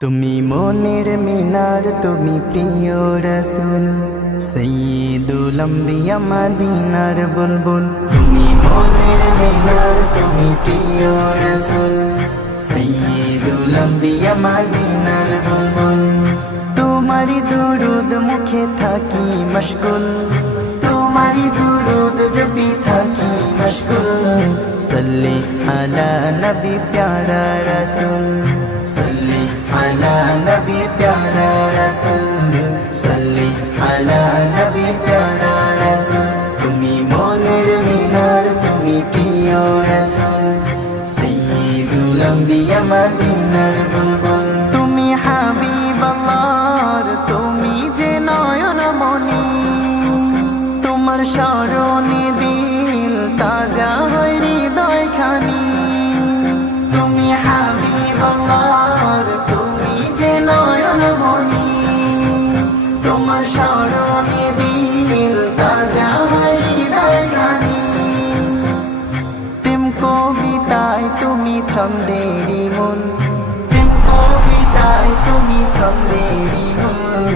তুমি মনের মিনার, তুমি প্রিয় রাসূল, সাইয়্যিদুল আম্বিয়া মদিনার বুলবুল। তুমি মনের মিনার, তুমি প্রিয় রাসূল, সাইয়্যিদুল আম্বিয়া মদিনার বুলবুল। তোমারি দুরুদ মুখে থাকি মশগুল, তোমারি দুরুদ জপি থাকি মশগুল। সল্লি আলা নবী প্যারা রাসূল, সল্লি আলা নবী প্যারা রাসূল, সল্লি আলা নবী প্যারা রাসূল। তুমি মনের মিনার, তুমি প্রিয় রাসূল, সাইয়্যিদুল আম্বিয়া মদিনার বুলবুল। তুমি হাবিবাল্লাহর, তুমি যে নয়নমণি, তোমার স্মরণে দিল তাজা হয় হৃদয়খানি। তুমি হাবিবাল্লাহর, তুমি যে নয়নমণি, তোমার স্মরণে দিল তাজা হয় হৃদয়খানি। প্রেম কবিতায় তুমি ছন্দেরি মন, প্রেম কবিতায় তুমি ছন্দেরি মন।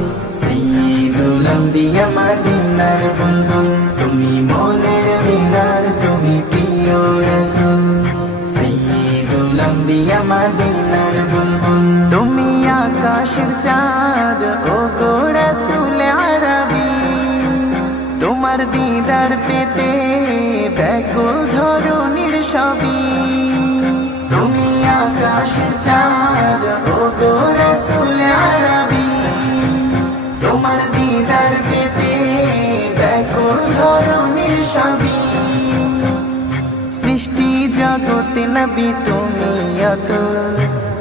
সাইয়্যিদুল আম্বিয়া মদিনার বুলবুল। তুমি মনের মিনার, তুমি প্রিয় রাসূল, সাইয়্যিদুল আম্বিয়া মদিনার বুলবুল। তুমি আকাশের চাঁদ, ওগো রাসূল আরবি, তোমার দিদার পেতে ব্যাকুল ধরণীর সবই। তুমি আকাশের চাঁদ, ওগো রাসূল আরবি, তোমার দিদার পেতে ব্যাকুল ধরণীর সবই। সৃষ্টি জগতে নবী তুমি অতুল,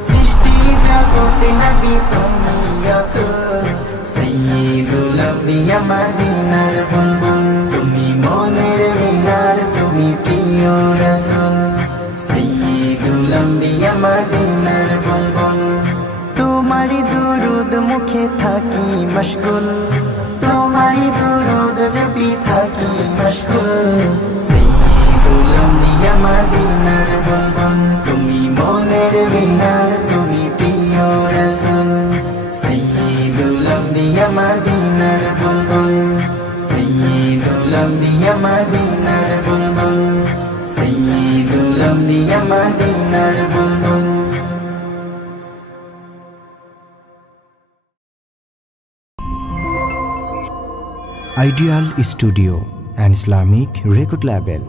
সৃষ্টি জগতে নবী তুমি অতুল। সাইয়্যিদুল আম্বিয়া মদিনার বুলবুল। তুমি মনের মিনার, তুমি প্রিয় রাসূল, সাইয়্যিদুল আম্বিয়া মদিনার বুলবুল। তোমারি দুরুদ মুখে থাকি মশগুল, তোমারি দুরুদ জপি থাকি মশগুল। সাইয়্যিদুল আম্বিয়া মদিনার বুলবুল। তুমি মনের মিনার, তুমি প্রিয় রাসূল, সাইয়্যিদুল আম্বিয়া মদিনার বুলবুল, সাইয়্যিদুল আম্বিয়া মদিনার বুলবুল, সাইয়্যিদুল আম্বিয়া মদিনার বুলবুল। Ideal Studio, an Islamic record label.